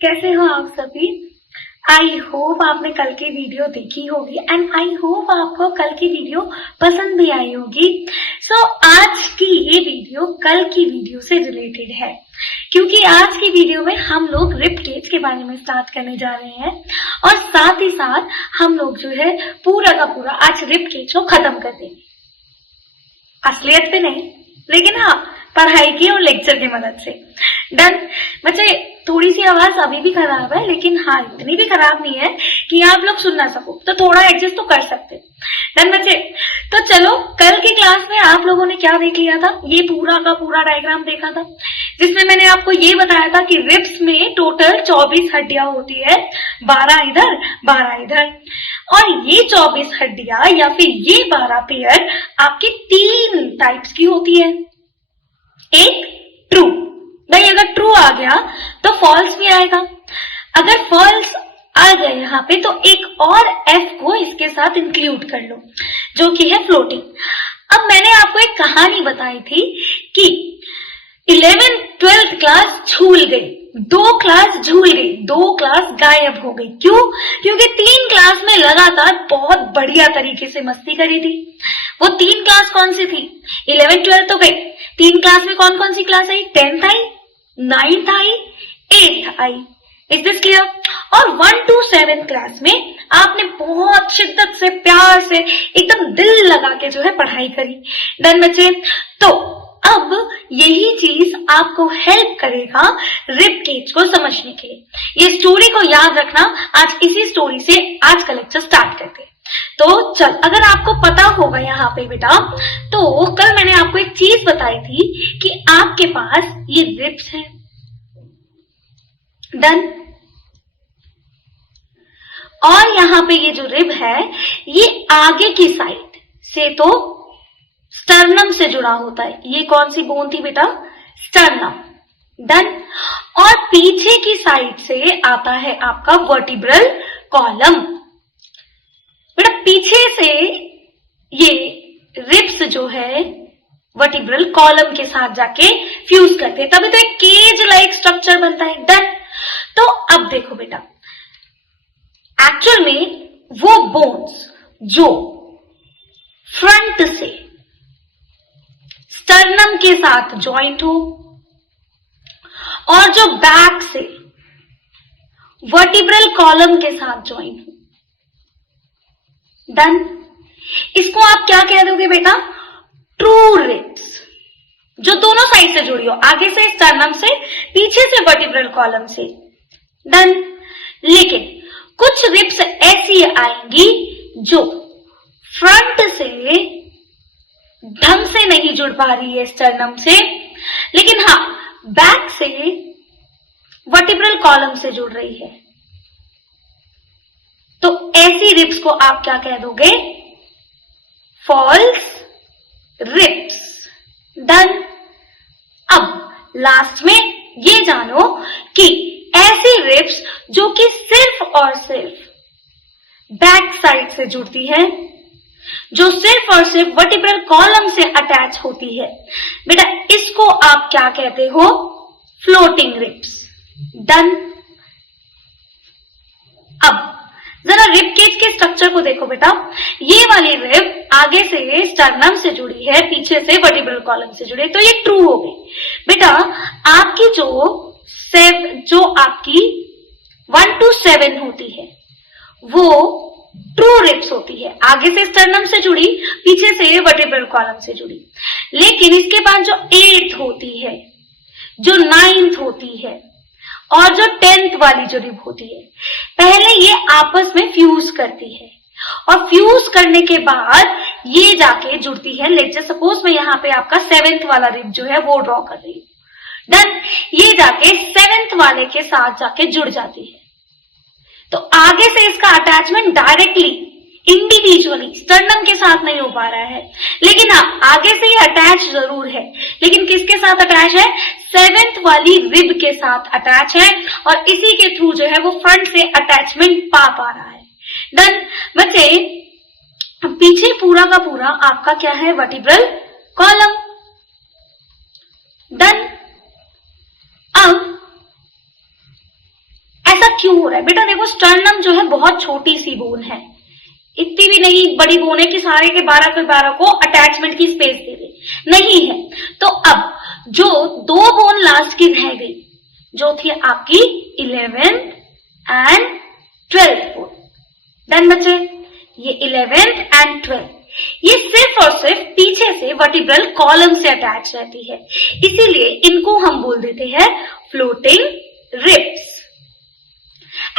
कैसे हो आप सभी। आई होप आपने कल की वीडियो देखी होगी एंड आई होप आपको कल की वीडियो पसंद भी आई होगी। सो आज की ये वीडियो कल की वीडियो से रिलेटेड है, क्योंकि आज की वीडियो में हम लोग रिब केज के बारे में स्टार्ट करने जा रहे हैं और साथ ही साथ हम लोग जो है पूरा का पूरा आज रिब केज को खत्म कर देंगे। असलियत पे नहीं, लेकिन हाँ पढ़ाई की और लेक्चर की मदद से। डन बच्चे, थोड़ी सी आवाज अभी भी खराब है, लेकिन हाँ इतनी भी खराब नहीं है कि आप लोग सुन ना सको, तो थोड़ा एडजस्ट तो कर सकते। डन बच्चे, तो चलो कल की क्लास में आप लोगों ने क्या देख लिया था, ये पूरा का पूरा डायग्राम देखा था, जिसमें मैंने आपको ये बताया था कि रिब्स में टोटल 24 हड्डियां होती है, 12 इधर 12 इधर। और ये 24 हड्डियां या फिर ये 12 पेयर आपके 3 टाइप्स की होती है। एक ट्रू, भाई अगर ट्रू आ गया तो फॉल्स भी आएगा। अगर फॉल्स आ गए यहाँ पे तो एक और एफ को इसके साथ इंक्लूड कर लो, जो कि है फ्लोटिंग। अब मैंने आपको एक कहानी बताई थी कि 11th 12th क्लास झूल गई, 2 क्लास झूल गई, 2 क्लास गायब हो गई। क्यों? क्योंकि 3 क्लास में लगातार बहुत बढ़िया तरीके से मस्ती करी थी। वो 3 क्लास कौन सी थी? 11th 12th तो गई, 3 क्लास में कौन कौन सी क्लास आई? 10th आई, 9th आई, 8th आई। Is this clear? और 1 to 7 क्लास में आपने बहुत शिद्दत से, प्यार से, एकदम दिल लगा के जो है पढ़ाई करी। डन बच्चे, तो अब यही चीज आपको हेल्प करेगा रिब केज को समझने के लिए। ये स्टोरी को याद रखना, आज इसी स्टोरी से आज का लेक्चर स्टार्ट करते हैं। तो चल, अगर आपको पता होगा यहाँ पे बेटा, तो कल मैंने आपको एक चीज बताई थी कि आपके पास ये रिब्स है। डन। और यहाँ पे ये जो रिब है, ये आगे की साइड से तो स्टर्नम से जुड़ा होता है। ये कौन सी बोन थी बेटा? स्टर्नम। डन। और पीछे की साइड से आता है आपका वर्टिब्रल कॉलम। बेटा पीछे से ये रिब्स जो है वर्टिब्रल कॉलम के साथ जाके फ्यूज करते हैं, तभी तो एक केज लाइक स्ट्रक्चर बनता है। डन। तो अब देखो बेटा, एक्चुअल में वो बोन्स जो फ्रंट से स्टर्नम के साथ ज्वाइंट हो और जो बैक से वर्टिब्रल कॉलम के साथ ज्वाइंट हो, डन, इसको आप क्या कह दोगे बेटा? ट्रू रिब्स, जो दोनों साइड से जुड़ी हो, आगे से स्टर्नम से, पीछे से वर्टिब्रल कॉलम से। डन। लेकिन कुछ रिब्स ऐसी आएंगी जो फ्रंट से ढंग से नहीं जुड़ पा रही है स्टर्नम से, लेकिन हाँ बैक से वर्टिब्रल कॉलम से जुड़ रही है। तो ऐसी रिब्स को आप क्या कह दोगे? False ribs. डन। अब लास्ट में ये जानो कि ऐसी रिब्स जो कि सिर्फ और सिर्फ बैक साइड से जुड़ती है, जो सिर्फ और सिर्फ वर्टिब्रल कॉलम से अटैच होती है, बेटा इसको आप क्या कहते हो? Floating ribs. डन। अब जरा रिब केज के स्ट्रक्चर को देखो बेटा। ये वाली रिब आगे से स्टर्नम से जुड़ी है, पीछे से वर्टिब्रल कॉलम से जुड़ी है, तो ये ट्रू हो गई। बेटा आपकी जो आपकी 1 to 7 होती है, वो ट्रू रिब्स होती है, आगे से स्टर्नम से जुड़ी, पीछे से वर्टिब्रल कॉलम से जुड़ी। लेकिन इसके बाद जो 8th होती है, जो 9th होती है और जो 10th वाली जो रिब होती है, पहले ये आपस में फ्यूज करती है और फ्यूज करने के बाद ये जाके जुड़ती है। लेट्स सपोज मैं यहाँ पे आपका 7th वाला रिब जो है वो ड्रॉ कर रही हूँ। डन। ये जाके 7th वाले के साथ जाके जुड़ जाती है। तो आगे से इसका अटैचमेंट डायरेक्टली इंडिविजुअली स्टर्नम के साथ नहीं हो पा रहा है, लेकिन हाँ आगे से ये अटैच जरूर है, लेकिन किसके साथ अटैच है? 7th वाली रिब के साथ अटैच है और इसी के थ्रू जो है वो फ्रंट से अटैचमेंट पा रहा है। डन बच्चे, पीछे पूरा का पूरा आपका क्या है? Vertebral column. डन। अब क्यों हो रहा है बेटा? देखो स्टर्नम जो है बहुत छोटी सी बोन है, इतनी भी नहीं बड़ी बोन है कि सारे के 12 के 12 को अटैचमेंट की स्पेस दे दे, नहीं है। तो अब जो दो बोन लास्ट की रह गई जो थी आपकी 11th and 12th bone. Done बच्चे, ये 11th एंड 12th ये सिर्फ और सिर्फ पीछे से वर्टिब्रल कॉलम से अटैच रहती है, इसीलिए इनको हम बोल देते हैं फ्लोटिंग रिब्स।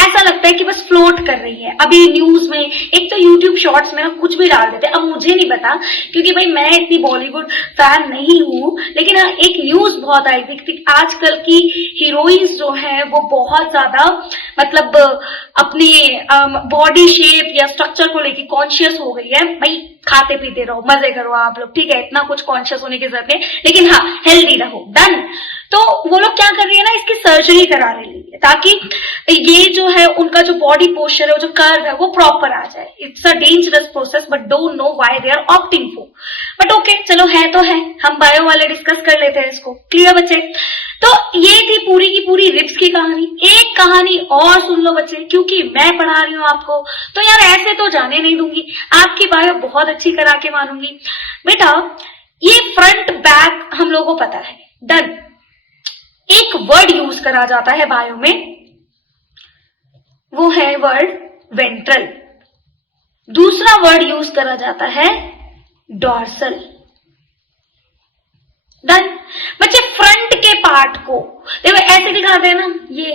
ऐसा लगता है कि बस फ्लोट कर रही है। अभी न्यूज में, एक तो यूट्यूब शॉर्ट्स में ना कुछ भी डाल देते, अब मुझे नहीं पता क्योंकि भाई मैं इतनी बॉलीवुड फैन नहीं हूँ, लेकिन एक न्यूज बहुत आई थी आजकल की हीरोइंस जो है वो बहुत ज्यादा मतलब अपनी बॉडी शेप या स्ट्रक्चर को लेके कॉन्शियस हो गई है। भाई खाते पीते रहो, मजे करो आप लोग, ठीक है, इतना कुछ कॉन्शियस होने की जरूरत नहीं, लेकिन हाँ हेल्दी रहो। डन। तो वो लोग क्या कर रही है ना, इसकी सर्जरी करा रही है ताकि ये जो है उनका जो बॉडी पोस्चर है, जो कर्व है वो प्रॉपर आ जाए। It's a dangerous process but don't know why they are opting for, but okay चलो है तो है, हम बायो वाले डिस्कस कर लेते हैं इसको। क्लियर बच्चे? तो ये थी पूरी की पूरी रिब्स की कहानी। एक कहानी और सुन लो बच्चे, क्योंकि मैं पढ़ा रही हूँ आपको, तो यार ऐसे तो जाने नहीं दूंगी, आपकी बायो बहुत अच्छी करा के मानूंगी। बेटा ये फ्रंट बैक हम लोगों को पता है। डन। एक वर्ड यूज करा जाता है बायो में, वो है वर्ड वेंट्रल। दूसरा वर्ड यूज करा जाता है डॉर्सल। डन बच्चे। फ्रंट के पार्ट को देखो ऐसे दिखाते हैं ना, ये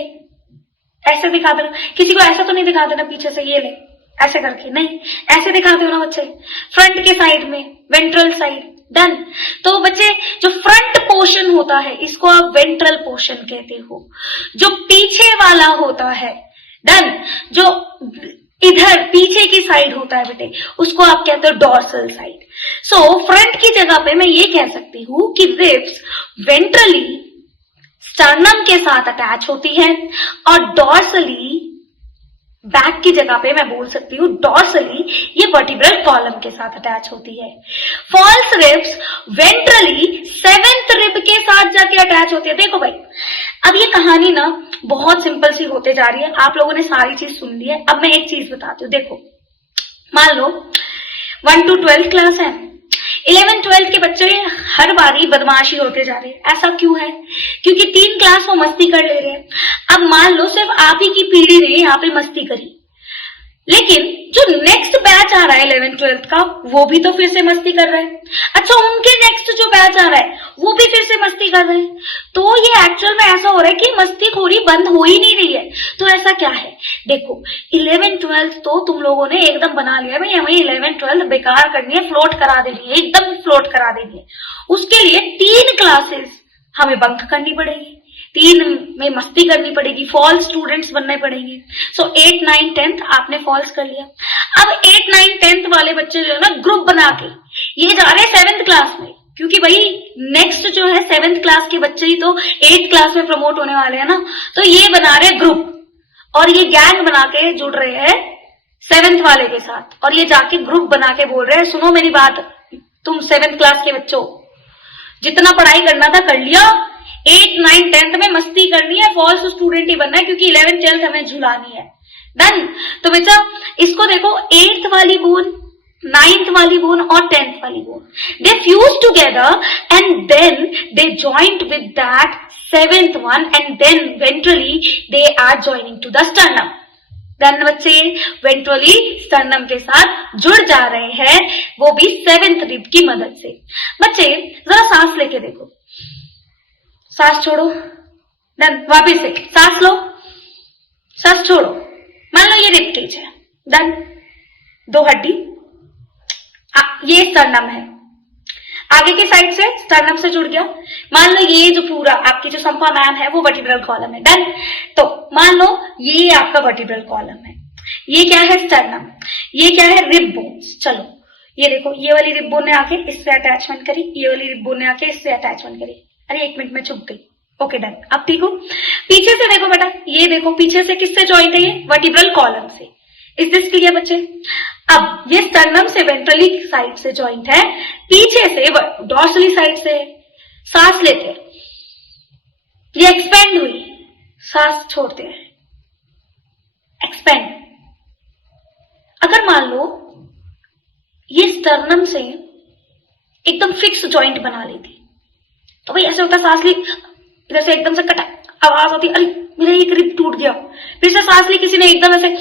ऐसे दिखाते ना, किसी को ऐसा तो नहीं दिखाते ना पीछे से ये ले ऐसे करके, नहीं ऐसे दिखाते हो ना बच्चे, फ्रंट के साइड में, वेंट्रल साइड। डन। तो बच्चे जो फ्रंट पोर्शन होता है इसको आप वेंट्रल पोर्शन कहते हो, जो पीछे वाला होता है, डन, जो इधर पीछे की साइड होता है बेटे, उसको आप कहते हो डॉर्सल साइड। सो फ्रंट की जगह पे मैं ये कह सकती हूं कि रिब्स वेंट्रली स्टर्नम के साथ अटैच होती है और डॉर्सली बैक की जगह पे मैं बोल सकती हूँ डॉर्सली ये वर्टिब्रल कॉलम के साथ अटैच होती है। False ribs ventrally 7th rib के साथ जाके अटैच होती है। देखो भाई अब ये कहानी ना बहुत सिंपल सी होते जा रही है, आप लोगों ने सारी चीज सुन ली है। अब मैं एक चीज बताती हूँ। देखो मान लो 1 to 12 क्लास है, 11 12 के बच्चे हर बारी बदमाशी होते जा रहे हैं। ऐसा क्यों है? क्योंकि 3 क्लास वो मस्ती कर ले रहे हैं। अब मान लो सिर्फ आप ही की पीढ़ी ने यहाँ पे मस्ती करी, लेकिन जो नेक्स्ट बैच आ रहा है 11 12 का वो भी तो फिर से मस्ती कर रहा है। अच्छा उनके नेक्स्ट जो बैच आ रहा है वो भी फिर से मस्ती कर रहे हैं। तो ये एक्चुअल में ऐसा हो रहा है कि मस्तीखोरी बंद हो ही नहीं रही है। तो ऐसा क्या है? देखो 11 12 तो तुम लोगों ने एकदम बना लिया भाई हमें 11 12 बेकार करनी है, फ्लोट करा देनी है, एकदम फ्लोट करा देनी है। उसके लिए 3 क्लासेस हमें बंक करनी पड़ेगी, 3 में मस्ती करनी पड़ेगी, फॉल्स स्टूडेंट्स बनने पड़ेंगे। सो 8 9 10th आपने फॉल्स कर लिया। अब 8 9 10th वाले बच्चे जो है ना ग्रुप बना के ये जा रहे हैं 7th क्लास में, क्योंकि भाई नेक्स्ट जो है 7th क्लास के बच्चे ही तो 8th क्लास में प्रमोट होने वाले हैं ना। तो ये बना रहे ग्रुप और ये गैंग बना के जुड़ रहे हैं 7th वाले के साथ, और ये जाके ग्रुप बना के बोल रहे हैं सुनो मेरी बात, तुम 7th क्लास के बच्चों जितना पढ़ाई करना था कर लिया, 8 9 10th में मस्ती करनी है, फॉल्स स्टूडेंट ही बनना है, क्योंकि 11 12 हमें झुलानी है। डन। तो बेटा इसको देखो 8th वाली बोन, 9th वाली बोन और 10th वाली bone they fuse together and then they joint with that 7th one and then ventrally they are joining to the sternum। Then बच्चे वेंट्रली स्टर्नम के साथ जुड़ जा रहे हैं, वो भी 7th रिब की मदद से। बच्चे जरा सांस लेके देखो, सांस छोड़ो, देन वापिस से सांस लो, सांस छोड़ो। मान लो ये रिब केज है, देन 2 हड्डी, ये स्टर्नम है, आगे की साइड से स्टर्नम से जुड़ गया। मान लो ये जो पूरा आपकी जो संपा मैम है वो वर्टिब्रल कॉलम है। डन। तो मान लो ये आपका वर्टिब्रल कॉलम है, ये क्या है स्टर्नम, ये क्या है रिब बोन्स। चलो ये देखो ये वाली रिब बोन ने आके इससे अटैचमेंट करी, ये वाली रिब बोन ने आके इससे अटैचमेंट करी। अरे 1 मिनट में चुप गई। Okay done. अब ठीक हो। पीछे से देखो बेटा, ये देखो पीछे से किससे ज्वाइंट है, ये वर्टिब्रल कॉलम से। इज दिस क्लियर बच्चे? अब ये स्टर्नम से वेंट्रली साइड से ज्वाइंट है, पीछे से डॉर्सली साइड से। सांस लेते हैं, ये एक्सपेंड हुई, सांस छोड़ते हैं, एक्सपेंड, अगर मान लो ये स्टर्नम से एकदम फिक्स जॉइंट बना लेती तो भाई ऐसे होता सांस ली, इधर से एकदम से कटा, आवाज होती अरे मेरा एक रिब टूट गया, फिर से सांस ली किसी ने एकदम ऐसे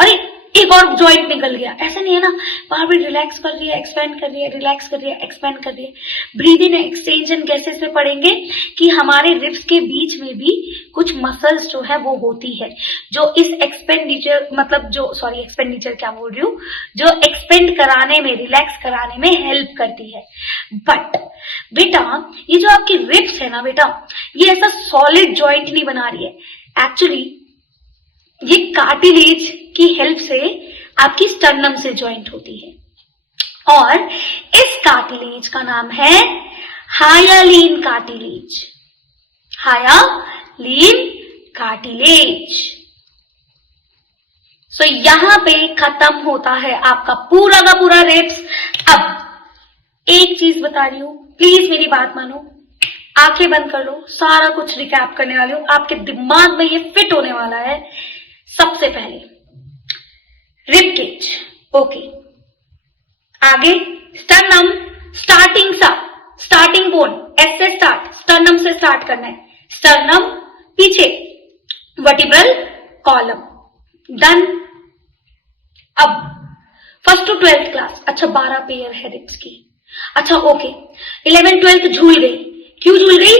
अरे एक और जॉइंट निकल गया, ऐसा नहीं है ना। बार बार रिलैक्स कर रही है, एक्सपेंड कर रही है, रिलैक्स कर रही है, एक्सपेंड कर रही है। ब्रीद इन एक्सचेंज कैसे में पढ़ेंगे कि हमारे रिब्स के बीच में भी कुछ मसल्स जो है वो होती है जो इस एक्सपेंडिचर मतलब जो सॉरी एक्सपेंडिचर क्या बोल रही हूँ, जो एक्सपेंड कराने में, रिलैक्स कराने में हेल्प करती है। बट बेटा ये जो आपकी रिब्स है ना बेटा, ये ऐसा सॉलिड जॉइंट नहीं बना रही है, एक्चुअली ये कार्टिलेज की हेल्प से आपकी स्टर्नम से जॉइंट होती है और इस कार्टिलेज का नाम है हायालिन कार्टिलेज। हायालिन कार्टिलेज। सो यहां पे खत्म होता है आपका पूरा का पूरा रिब्स। अब एक चीज बता रही हूं, प्लीज मेरी बात मानो, आंखें बंद कर लो, सारा कुछ रिकैप करने वाली हूं, आपके दिमाग में ये फिट होने वाला है। सबसे पहले रिब केज, ओके, आगे स्टर्नम, स्टार्टिंग बोन, एस से स्टार्ट, स्टर्नम से स्टार्ट करना है, स्टर्नम पीछे, वर्टिब्रल कॉलम, डन। अब फर्स्ट टू 12th क्लास, अच्छा 12 पेयर है रिब्स की, अच्छा ओके, 11th 12th झूल गई, क्यों झूल गई?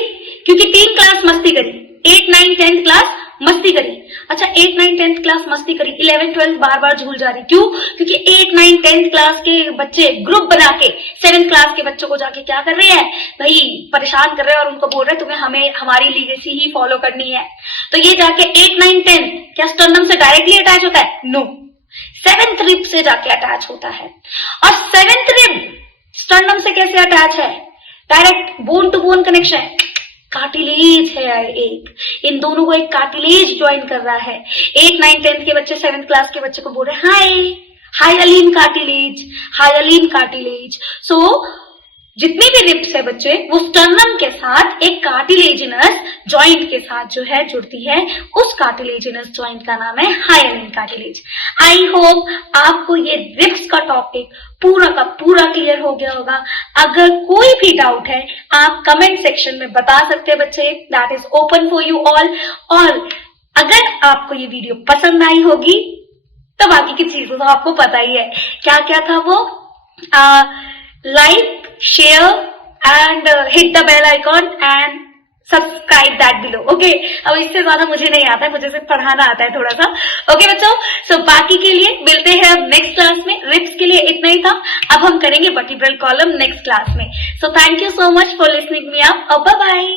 क्योंकि 3 क्लास मस्ती करी, 8 9 10th क्लास मस्ती करी, अच्छा 8 9 10th क्लास मस्ती करी, 11 12 बार बार झूल जा रही, क्यों? क्योंकि 8 9 10th क्लास के बच्चे ग्रुप बना के 7th क्लास के बच्चों को जाके क्या कर रहे हैं भाई, परेशान कर रहे हैं और उनको बोल रहे हैं तुम्हें हमें हमारी लीगेसी ही फॉलो करनी है। तो ये जाके 8 9 10 क्या स्टर्नम से डायरेक्टली अटैच होता है? नो, 7th रिब से जाके अटैच होता है। और 7th रिब स्टर्नम से कैसे अटैच है? Direct bone to bone connection, cartilage है एक, इन दोनों को एक कार्टिलेज ज्वाइन कर रहा है। 8 9 10th के बच्चे 7th क्लास के बच्चे को बोल रहे हैं हाय, हायालिन कार्टिलेज, हायालिन कार्टिलेज। सो जितनी भी रिब्स है बच्चे वो स्टर्नम के साथ एक कार्टिलेजिनस जॉइंट के साथ जो है जुड़ती है, उस कार्टिलेजिनस जॉइंट का नाम है हायालिन कार्टिलेज। आई होप आपको ये रिब्स का टॉपिक पूरा का पूरा क्लियर हो गया होगा। अगर कोई भी डाउट है आप कमेंट सेक्शन में बता सकते हैं बच्चे, that is open for you all. और अगर आपको ये वीडियो पसंद आई होगी तो बाकी की चीजों तो आपको पता ही है, क्या क्या था वो, like, share and hit the bell icon and subscribe that below, okay? अब इससे ज्यादा मुझे नहीं आता है, मुझे सिर्फ पढ़ाना आता है थोड़ा सा, ओके बच्चों। सो बाकी के लिए मिलते हैं अब नेक्स्ट क्लास में। रिब्स के लिए इतना ही था, अब हम करेंगे वर्टिब्रल कॉलम नेक्स्ट क्लास में। So thank you so much for listening me up, bye bye.